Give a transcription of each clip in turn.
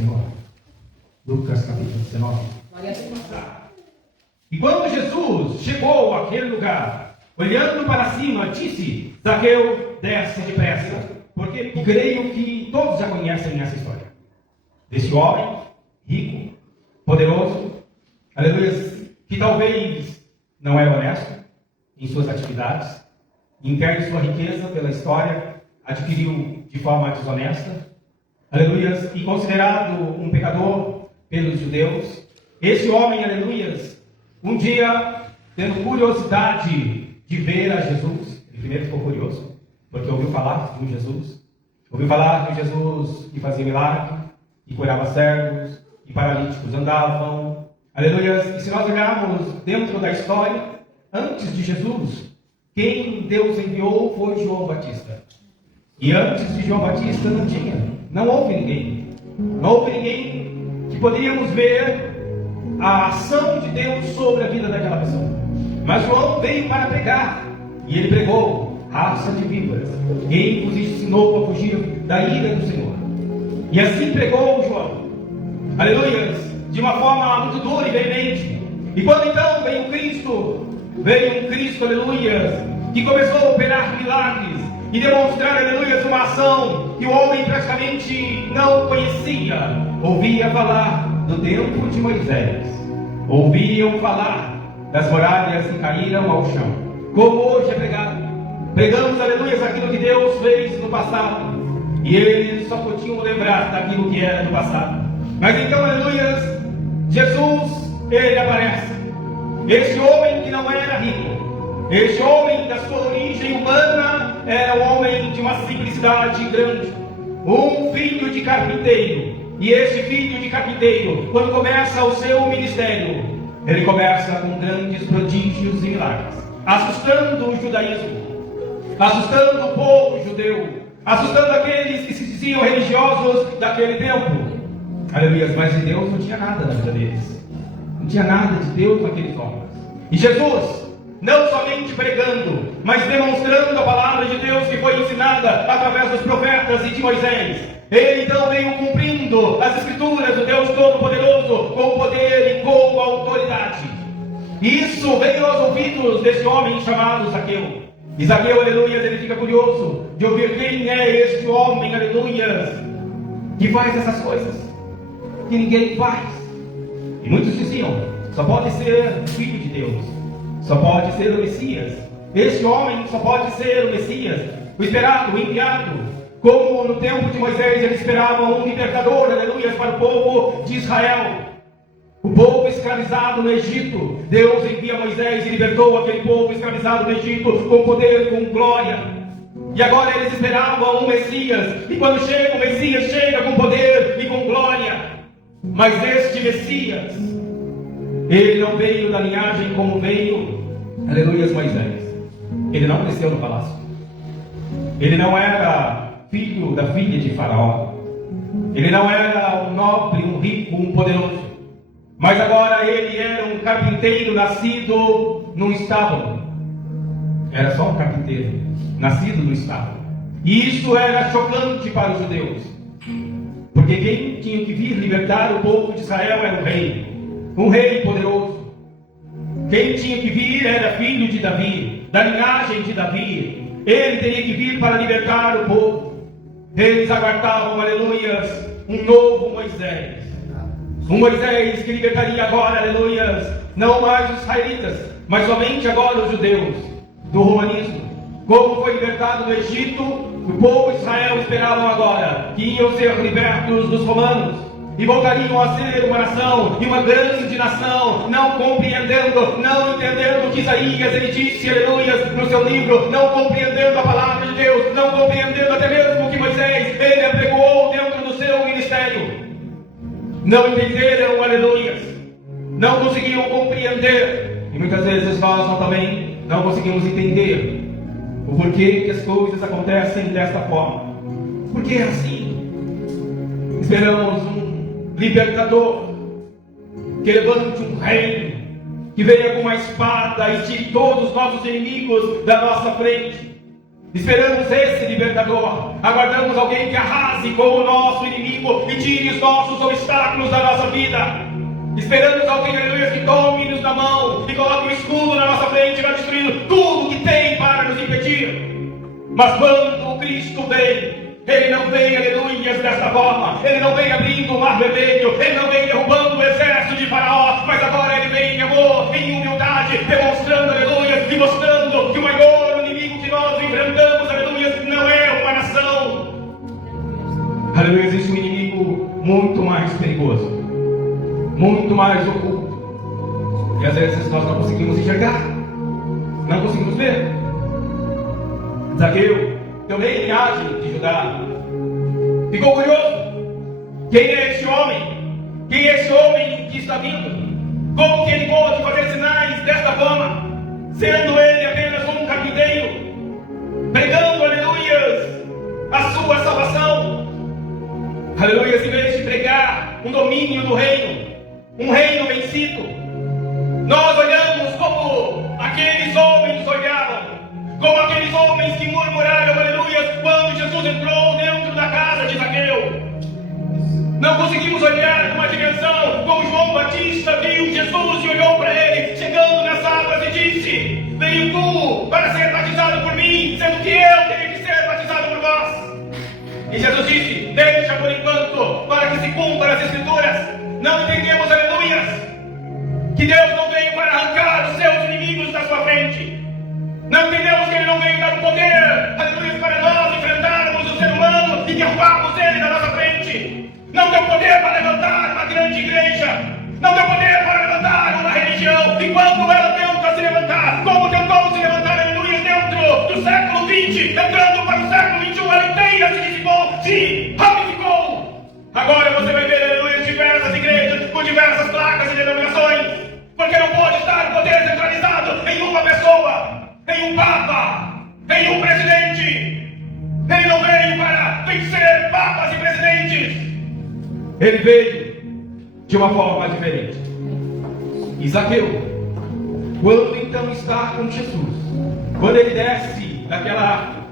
Senhor. Lucas capítulo 19. E quando Jesus chegou àquele lugar, olhando para cima, disse: Zaqueu, desce depressa, porque creio que todos já conhecem essa história. Desse homem rico, poderoso, aleluia, que talvez não é honesto em suas atividades, e perde sua riqueza pela história, adquiriu de forma desonesta, aleluia, e considerado um pecador pelos judeus. Esse homem, aleluia, um dia, tendo curiosidade de ver a Jesus, ele primeiro ficou curioso, porque ouviu falar de um Jesus, ouviu falar de um Jesus que fazia milagre, que curava cegos, e paralíticos andavam, aleluia. E se nós olharmos dentro da história, antes de Jesus, quem Deus enviou foi João Batista. E antes de João Batista não houve ninguém. Não houve ninguém que poderíamos ver a ação de Deus sobre a vida daquela pessoa. Mas João veio para pregar, e ele pregou: raça de víboras, quem vos ensinou a fugir da ira do Senhor? E assim pregou João, aleluia, de uma forma muito dura e veemente. E quando então veio um Cristo, aleluia, que começou a operar milagres e demonstrar, aleluia, uma ação que o homem praticamente não conhecia. Ouvia falar do tempo de Moisés, ouviam falar das muralhas que caíram ao chão, como hoje é pregado. Pregamos, aleluia, aquilo que Deus fez no passado, e eles só podiam lembrar daquilo que era no passado. Mas então, aleluia, Jesus, ele aparece. Este homem que não era rico, este homem da sua origem humana, era um homem de uma simplicidade grande, um filho de carpinteiro. E este filho de carpinteiro, quando começa o seu ministério, ele começa com grandes prodígios e milagres, assustando o judaísmo, assustando o povo judeu, assustando aqueles que se diziam religiosos daquele tempo. Aleluia, mas de Deus não tinha nada na vida deles. Não tinha nada de Deus naqueles homens. E Jesus, não somente pregando, mas demonstrando a palavra de Deus que foi ensinada através dos profetas e de Moisés, ele então veio cumprindo as escrituras do Deus Todo-Poderoso com poder e com autoridade. E isso veio aos ouvidos desse homem chamado Zaqueu. E Zaqueu, aleluia, ele fica curioso de ouvir quem é este homem, aleluia, que faz essas coisas que ninguém faz. E muitos diziam: só pode ser filho de Deus, só pode ser o Messias. Este homem só pode ser o Messias, o esperado, o enviado. Como no tempo de Moisés eles esperavam um libertador, aleluia, para o povo de Israel, o povo escravizado no Egito. Deus envia Moisés e libertou aquele povo escravizado no Egito com poder, com glória. E agora eles esperavam um Messias, e quando chega o Messias, chega com poder e com glória. Mas este Messias, ele não veio da linhagem como veio, aleluia, Moisés. Ele não cresceu no palácio, ele não era filho da filha de Faraó, ele não era um nobre, um rico, um poderoso, mas agora ele era um carpinteiro nascido num estábulo. Era só um carpinteiro nascido no estábulo. E isso era chocante para os judeus, porque quem tinha que vir libertar o povo de Israel era um rei poderoso. Quem tinha que vir era filho de Davi, da linhagem de Davi. Ele teria que vir para libertar o povo. Eles aguardavam, aleluias, um novo Moisés. Um Moisés que libertaria agora, aleluias, não mais os israelitas, mas somente agora os judeus do romanismo. Como foi libertado no Egito, o povo de Israel esperavam agora que iam ser libertos dos romanos e voltariam a ser uma nação, e uma grande nação, não compreendendo, não entendendo o que Isaías ele disse, aleluia, no seu livro, não compreendendo a palavra de Deus, não compreendendo até mesmo o que Moisés ele apregoou dentro do seu ministério. Não entenderam, aleluia, não conseguiam compreender, e muitas vezes nós também não conseguimos entender o porquê que as coisas acontecem desta forma. Porque é assim. Esperamos um libertador que levante um reino, que venha com uma espada e tire todos os nossos inimigos da nossa frente. Esperamos esse libertador. Aguardamos alguém que arrase com o nosso inimigo e tire os nossos obstáculos da nossa vida. Esperamos alguém, aleluia, que tome-nos na mão e coloque um escudo na nossa frente, vai destruindo tudo que tem para nos impedir. Mas quando o Cristo vem, Ele não vem, aleluia, desta forma. Ele não vem abrindo o mar vermelho. Ele não vem derrubando o exército de Faraó. Mas agora Ele vem em amor, em humildade, demonstrando, aleluia, e mostrando que o maior inimigo que nós enfrentamos, aleluia, não é uma nação. Aleluia, existe um inimigo muito mais perigoso, muito mais oculto. E às vezes nós não conseguimos enxergar, não conseguimos ver. Zaqueu, também linhagem de Judá, ficou curioso. Quem é esse homem? Quem é esse homem que está vindo? Como que ele pode fazer sinais desta forma, sendo ele apenas um carpinteiro, pregando, aleluias, a sua salvação? Aleluias, em vez de pregar um domínio do reino, um reino vencido, nós olhamos como aqueles homens olhavam, como aqueles homens que murmuraram, aleluia, quando Jesus entrou dentro da casa de Zaqueu. Não conseguimos olhar com uma dimensão como João Batista viu Jesus e olhou para ele, chegando nas águas e disse: veio tu para ser batizado por mim, sendo que eu tenho que ser batizado por vós. E Jesus disse: deixa por enquanto, para que se cumpram as escrituras. Não entendemos, aleluias, que Deus não veio para arrancar os seus inimigos da sua frente. Não entendemos que Ele não veio dar o poder, aleluia, para nós enfrentarmos o ser humano e derrubarmos ele da nossa frente. Não deu poder para levantar uma grande igreja. Não deu poder para levantar uma religião. E quando ela tenta se levantar, como tentou se levantar, aleluia, dentro do século XX, entrando para o século XXI, ela inteira se dissipou, se ramificou. Agora você vai ver, aleluia, diversas igrejas com diversas placas e denominações, porque não pode estar o poder centralizado em uma pessoa, em um papa, em um presidente. Ele não veio para vencer papas e presidentes. Ele veio de uma forma diferente. E Zaqueu, quando então está com Jesus, quando ele desce daquela árvore,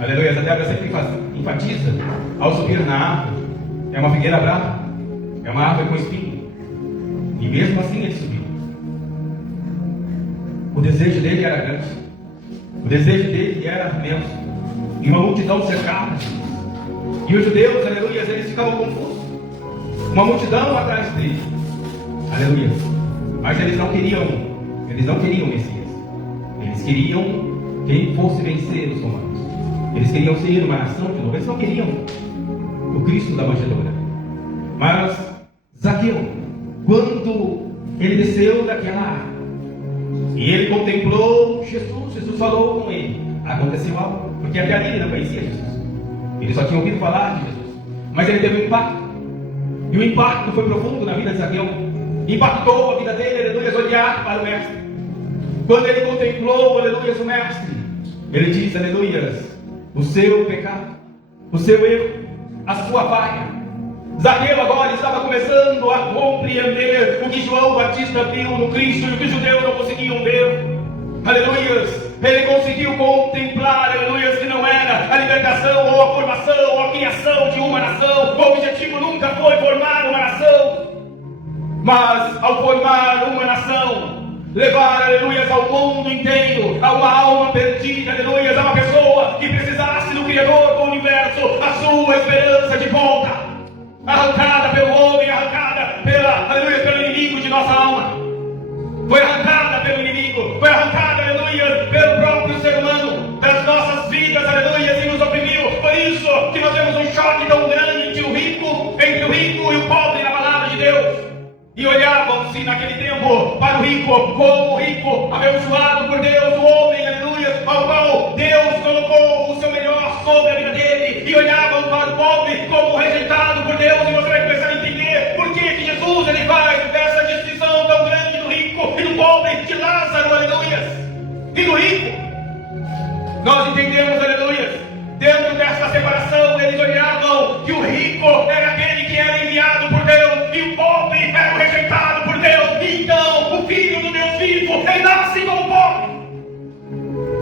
aleluia, a Bíblia sempre enfatiza ao subir na árvore, é uma figueira brava, é uma árvore com espinho, e mesmo assim ele subiu. O desejo dele era grande, o desejo dele era imenso, e uma multidão cercava, e os judeus, aleluia, eles ficavam confusos, uma multidão atrás dele, aleluia, mas eles não queriam Messias, eles queriam quem fosse vencer os romanos, eles queriam ser uma nação de novo, eles não queriam o Cristo da manjedoura. Mas Zaqueu, quando ele desceu daquela árvore e ele contemplou Jesus falou com ele, aconteceu algo, porque até ali ele não conhecia Jesus, ele só tinha ouvido falar de Jesus, mas ele teve um impacto, e o impacto foi profundo na vida de Zaqueu, impactou a vida dele, aleluia, olhar para o mestre. Quando ele contemplou, aleluia, o mestre, ele diz, aleluia, o seu pecado, o seu erro, a sua falha. Zaqueu agora estava começando a compreender o que João Batista viu no Cristo e o que os judeus não conseguiam ver. Aleluias, ele conseguiu contemplar, aleluias, que não era a libertação ou a formação ou a criação de uma nação. O objetivo nunca foi formar uma nação, mas ao formar uma nação, levar, aleluias, ao mundo inteiro, a uma alma perdida, aleluias, a uma pessoa que precisasse do Criador do universo, a sua esperança de volta, arrancada pelo homem, arrancada aleluia, pelo inimigo de nossa alma, foi arrancada pelo inimigo, foi arrancada, aleluia, pelo próprio ser humano, das nossas vidas, aleluia, e nos oprimiu. Por isso que nós temos um choque tão grande entre o rico e o pobre na palavra de Deus. E olhavam-se naquele tempo para o rico como o rico, abençoado por Deus, o homem, aleluia, ao qual Deus colocou o seu melhor sobre a vida dele, e olhavam para o pobre como rejeitado por Deus. E você vai começar a entender por que Jesus ele faz essa distinção tão grande do rico e do pobre, de Lázaro, aleluia, e do rico. Nós entendemos, aleluia, dentro dessa separação, eles olhavam que o rico era aquele que era enviado por Deus, e o pobre era o rejeitado por Deus. E então, o Filho do Deus vivo, ele nasce como pobre,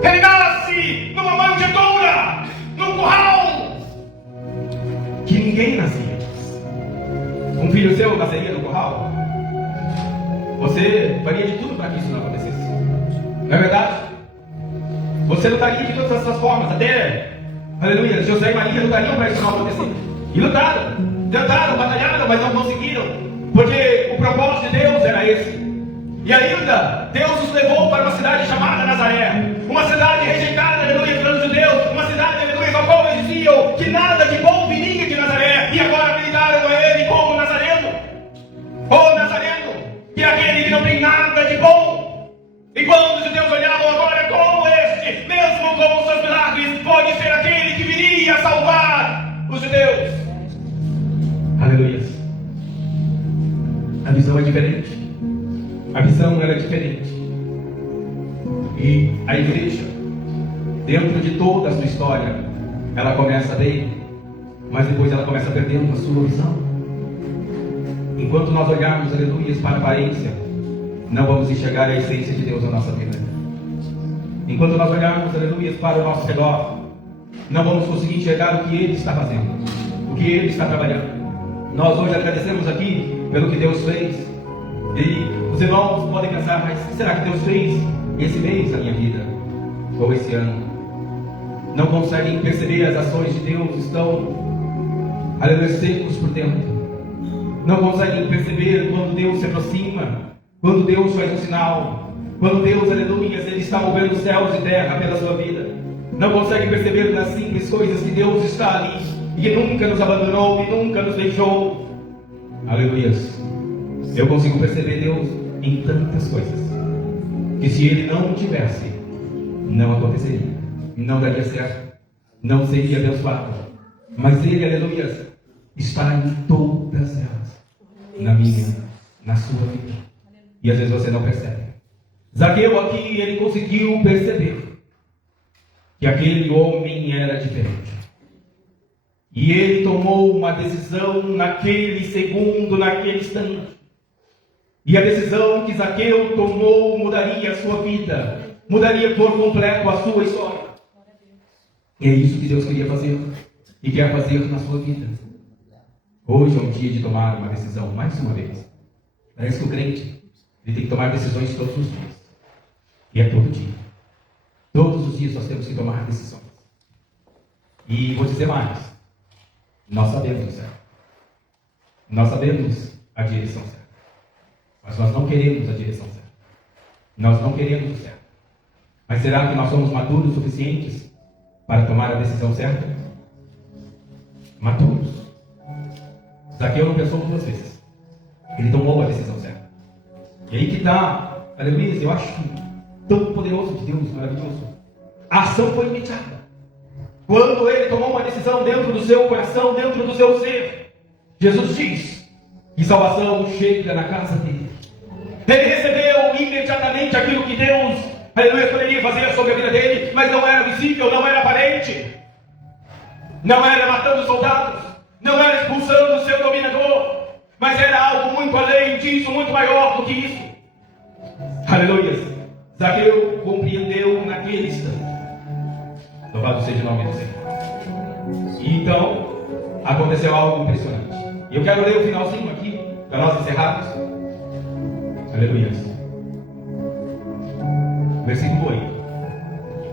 ele nasce numa manjedoura. filho seu nasceria no curral? Você faria de tudo para que isso não acontecesse. Não é verdade? Você lutaria de todas essas formas, até, aleluia, José e Maria lutariam para isso não acontecer. E lutaram, tentaram, batalharam, mas não conseguiram, porque o propósito de Deus era esse. E ainda, Deus os levou para uma cidade chamada Nazaré, uma cidade rejeitada, aleluia, pelos judeus, uma cidade, aleluia, ao qual eles diziam que nada de bom viria de Nazaré, e agora apelidaram a ele como Nazareno. Ô Nazareno, que é aquele que não tem nada de bom. E quando os judeus olhavam agora como este, mesmo com os seus milagres, pode ser aquele que viria salvar os judeus. Aleluia. A visão é diferente. A visão era diferente. E a igreja, dentro de toda a sua história, ela começa bem, mas depois ela começa perdendo a sua visão. Enquanto nós olharmos, aleluia, para a aparência, não vamos enxergar a essência de Deus na nossa vida. Enquanto nós olharmos, aleluia, para o nosso redor, não vamos conseguir enxergar o que Ele está fazendo, o que Ele está trabalhando. Nós hoje agradecemos aqui pelo que Deus fez. E os irmãos podem pensar, mas o que será que Deus fez esse mês na minha vida? Ou esse ano? Não conseguem perceber as ações de Deus, estão, aleluia, secos por dentro. Não conseguem perceber quando Deus se aproxima, quando Deus faz um sinal, quando Deus, aleluia, Ele está movendo céus e terra pela sua vida. Não conseguem perceber nas simples coisas que Deus está ali, e que nunca nos abandonou e nunca nos deixou. Aleluia. Eu consigo perceber Deus em tantas coisas, que se Ele não tivesse, não aconteceria, não daria certo, não seria abençoado. Mas Ele, aleluia, está em todas elas, na minha, na sua vida. E às vezes você não percebe. Zaqueu aqui, ele conseguiu perceber que aquele homem era diferente. E ele tomou uma decisão naquele segundo, naquele instante. E a decisão que Zaqueu tomou mudaria a sua vida, mudaria por completo a sua história. E é isso que Deus queria fazer e quer fazer na sua vida. Hoje é um dia de tomar uma decisão, mais uma vez. Parece que o crente ele tem que tomar decisões todos os dias. E é todo dia. Todos os dias nós temos que tomar decisões. E vou dizer mais. Nós sabemos o certo. Nós sabemos a direção certa. Mas nós não queremos a direção certa. Nós não queremos o certo. Mas será que nós somos maduros o suficientes para tomar a decisão certa? Maduros. Zaqueu não pensou duas vezes. Ele tomou a decisão certa. E aí que está, aleluia, eu acho tão poderoso de Deus, maravilhoso. A ação foi imediata. Quando ele tomou uma decisão dentro do seu coração, dentro do seu ser, Jesus diz que salvação chega na casa dele. Ele recebeu imediatamente aquilo que Deus, aleluia, poderia fazer sobre a vida dele, mas não era visível, não era aparente. Não era matando soldados, não era expulsando o seu dominador, mas era algo muito além disso, muito maior do que isso. Aleluia. Zaqueu compreendeu naquele instante. Louvado seja o nome do Senhor. E então, aconteceu algo impressionante. E eu quero ler o finalzinho aqui, para nós encerrarmos. Aleluia. Versículo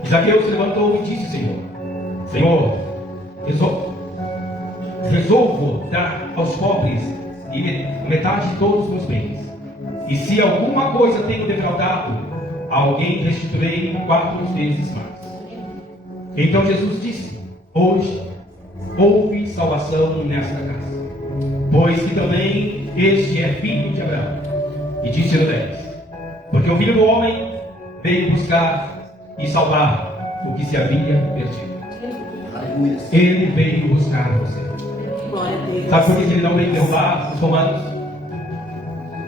8. Zaqueu se levantou e disse: Senhor, resolvo dar aos pobres metade de todos os meus bens. E se alguma coisa tenho defraudado, a alguém restituirei 4 vezes mais. Então Jesus disse: hoje houve salvação nesta casa, pois que também este é filho de Abraão. E disse no 10: porque o Filho do Homem veio buscar e salvar o que se havia perdido. Ele veio buscar você. Sabe por que ele não veio derrubar os romanos?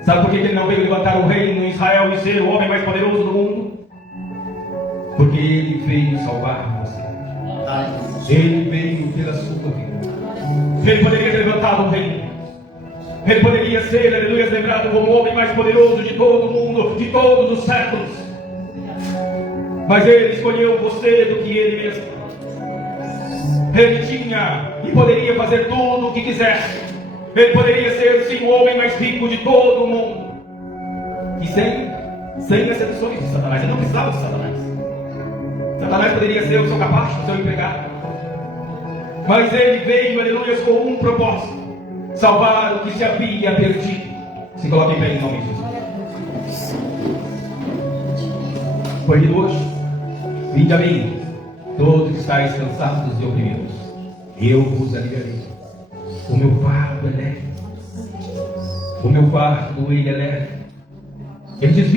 Sabe por que ele não veio levantar o reino em Israel e ser o homem mais poderoso do mundo? Porque ele veio salvar você. Ele veio pela sua vida. Ele poderia ter levantado o reino. Ele poderia ser, aleluia, lembrado como o homem mais poderoso de todo o mundo, de todos os séculos. Mas ele escolheu você do que ele mesmo. Ele tinha e poderia fazer tudo o que quisesse. Ele poderia ser, sim, o homem mais rico de todo o mundo. E sem exceções de Satanás. Ele não precisava de Satanás. Satanás poderia ser o seu capacho, o seu empregado. Mas ele veio, aleluia, com um propósito: salvar o que se havia perdido. Se coloquem bem em nome de Jesus. Porque hoje, vinde a mim, todos que estáis cansados e oprimidos, eu vos aliviarei. O meu fardo é leve. O meu fardo, ele é leve. Ele diz: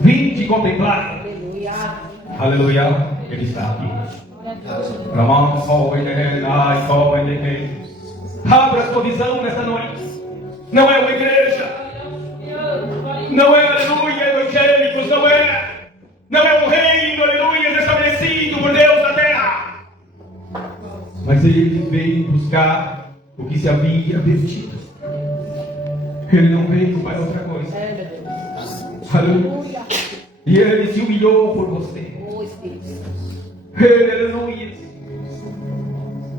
vinde contemplar. Aleluia. Ele está aqui. Abra a sua visão nesta noite. Não é uma igreja, não é, aleluia, evangélicos, não é um reino, aleluia, estabelecido por Deus na terra. Mas ele veio buscar o que se havia perdido. Ele não veio para outra coisa. Aleluia. E ele se humilhou por você. Ele, aleluia,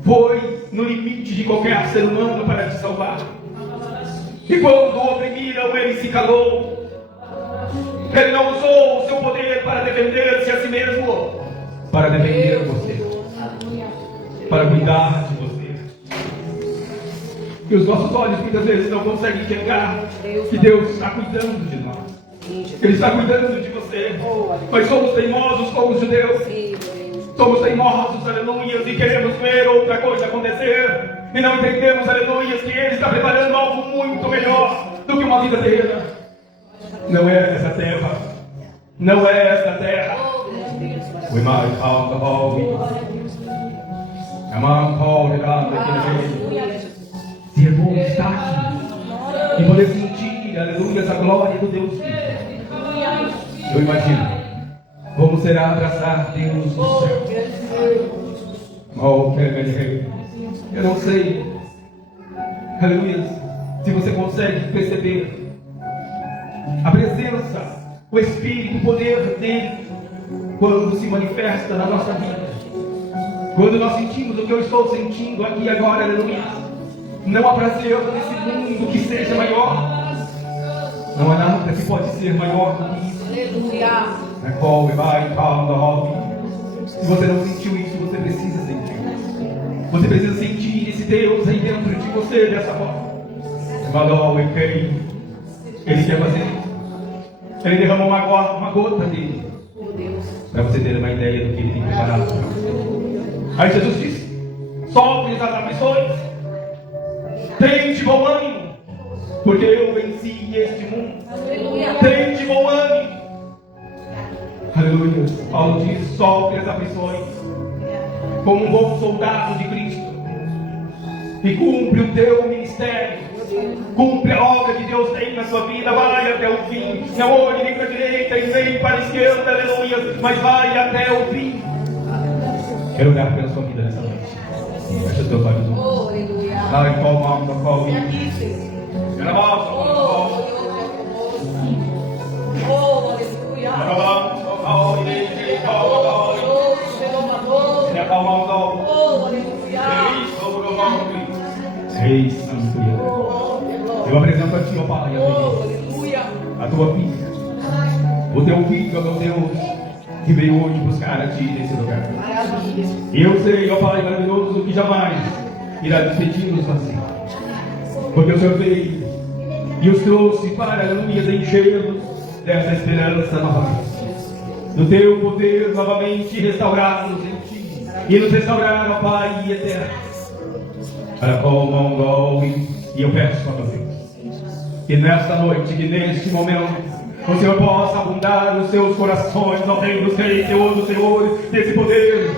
foi no limite de qualquer ser humano para te salvar. E quando o oprimiram, ele se calou. Ele não usou o seu poder para defender-se a si mesmo, para defender você, para cuidar de você. E os nossos olhos muitas vezes não conseguem enxergar que Deus está cuidando de nós. Ele está cuidando de você. Nós somos teimosos como os judeus. Somos teimosos, aleluia, e queremos ver outra coisa acontecer. E não entendemos, aleluia, que Ele está preparando algo muito melhor do que uma vida terrena. Não é essa terra. Não é essa terra. We might have the holy. Among all the God. Se é bom estar aqui e poder sentir, aleluia, a glória do Deus vivo. Eu imagino como será abraçar Deus no céu. Oh, eu não sei, aleluia, se você consegue perceber a presença, o Espírito, o poder dele quando se manifesta na nossa vida. Quando nós sentimos o que eu estou sentindo aqui agora, aleluia. Não há prazer nesse mundo que seja maior. Não há nada que pode ser maior do que isso. Aleluia. Se você não sentiu isso, você precisa sentir. Você precisa sentir esse Deus aí dentro de você dessa forma. Ele quer fazer isso. Ele derramou uma gota dele, para você ter uma ideia do que ele tem preparado para você. Aí Jesus disse: sofre as aflições, tende bom ânimo, porque eu venci este mundo. Tende bom ânimo. Aleluia. Paulo diz: sofre as aflições como um bom soldado de Cristo, e cumpre o teu ministério, cumpre a obra que Deus tem na sua vida. Vai até o fim. Não olhe nem para a direita e nem para a esquerda, aleluia, mas vai até o fim. Quero orar pela sua vida nessa noite. Feche os teus olhos. Vai, qual Rei Santo, eu apresento a ti, ó Pai, a tua filha, o teu filho, ó meu Deus, que veio hoje buscar a ti nesse lugar. E eu sei, ó Pai maravilhoso, que jamais irá despedir-nos assim, porque o Senhor veio e os trouxe para, aleluia, enchê-los dessa esperança novamente, do teu poder novamente restaurar-nos em ti e nos restaurar, ó Pai eterno. E eu peço a Deus que nesta noite, que neste momento, o Senhor possa abundar nos seus corações, ó Deus dos reis, do Senhor, desse poder,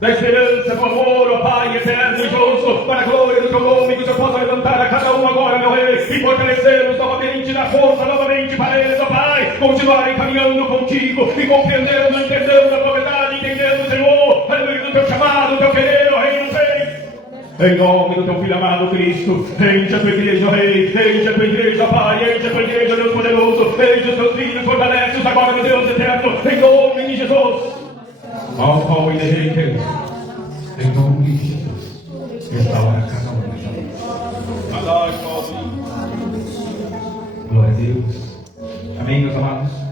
da esperança, do amor, ó Pai eterno e justo, para a glória do teu nome, que o Senhor possa levantar a cada um agora, meu Rei, e fortalecê-los novamente, dar força novamente para eles, ó Pai, continuarem caminhando contigo e compreendendo, entendendo a tua verdade, entendendo, Senhor, aleluia, do teu chamado, do teu querer, ó Rei dos reis. Em nome do teu Filho amado Cristo, enche a tua igreja, Rei, enche a tua igreja, Pai, enche a tua igreja, Deus poderoso, enche os teus filhos, fortalece-os agora, meu Deus eterno, em nome de Jesus. Em nome de Jesus. Restaura cada um nessa noite. Glória a Deus. Amém, meus amados?